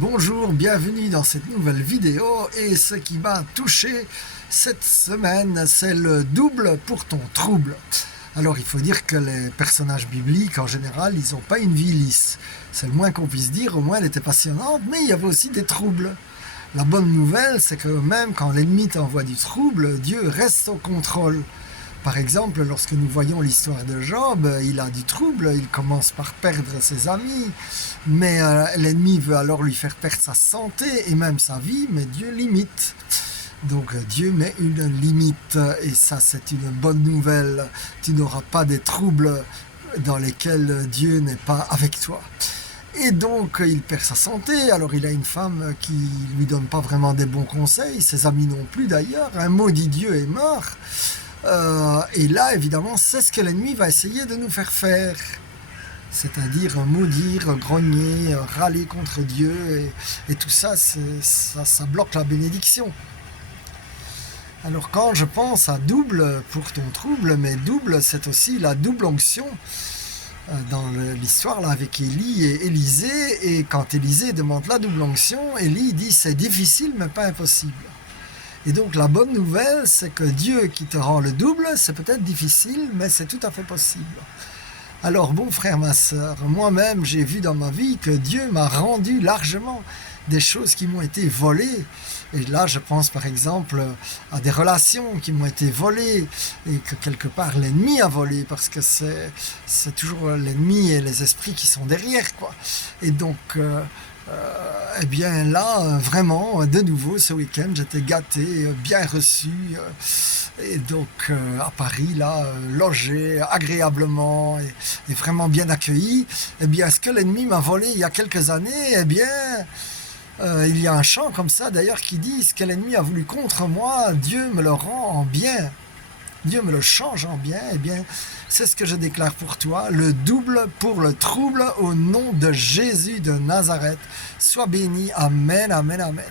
Bonjour, bienvenue dans cette nouvelle vidéo et ce qui m'a touché cette semaine, c'est le double pour ton trouble. Alors il faut dire que les personnages bibliques en général, ils n'ont pas une vie lisse. C'est le moins qu'on puisse dire, au moins elle était passionnante, mais il y avait aussi des troubles. La bonne nouvelle, c'est que même quand l'ennemi t'envoie du trouble, Dieu reste au contrôle. Par exemple, lorsque nous voyons l'histoire de Job, il a du trouble, il commence par perdre ses amis, mais l'ennemi veut alors lui faire perdre sa santé et même sa vie, mais Dieu limite. Donc Dieu met une limite, et ça c'est une bonne nouvelle. Tu n'auras pas des troubles dans lesquels Dieu n'est pas avec toi. Et donc il perd sa santé, alors il a une femme qui lui donne pas vraiment des bons conseils, ses amis non plus d'ailleurs, un maudit Dieu est mort. Et là, évidemment, c'est ce que l'ennemi va essayer de nous faire faire. C'est-à-dire maudire, grogner, râler contre Dieu. Et tout ça, ça bloque la bénédiction. Alors quand je pense à double pour ton trouble, mais double, c'est aussi la double onction. Dans l'histoire là avec Élie et Élisée. Et quand Élisée demande la double onction, Élie dit c'est difficile mais pas impossible. Et donc la bonne nouvelle, c'est que Dieu qui te rend le double, c'est peut-être difficile, mais c'est tout à fait possible. Alors bon frère, ma soeur, moi-même j'ai vu dans ma vie que Dieu m'a rendu largement des choses qui m'ont été volées. Et là je pense par exemple à des relations qui m'ont été volées et que quelque part l'ennemi a volé, parce que c'est toujours l'ennemi et les esprits qui sont derrière, quoi. Et donc eh bien là, vraiment, de nouveau, ce week-end, j'étais gâté, bien reçu, et donc à Paris, là, logé agréablement et vraiment bien accueilli. Eh bien, ce que l'ennemi m'a volé il y a quelques années, eh bien, il y a un chant comme ça, d'ailleurs, qui dit « Ce que l'ennemi a voulu contre moi, Dieu me le rend en bien ». Dieu me le change en bien. Eh bien, c'est ce que je déclare pour toi, le double pour le trouble au nom de Jésus de Nazareth. Sois béni, amen, amen, amen.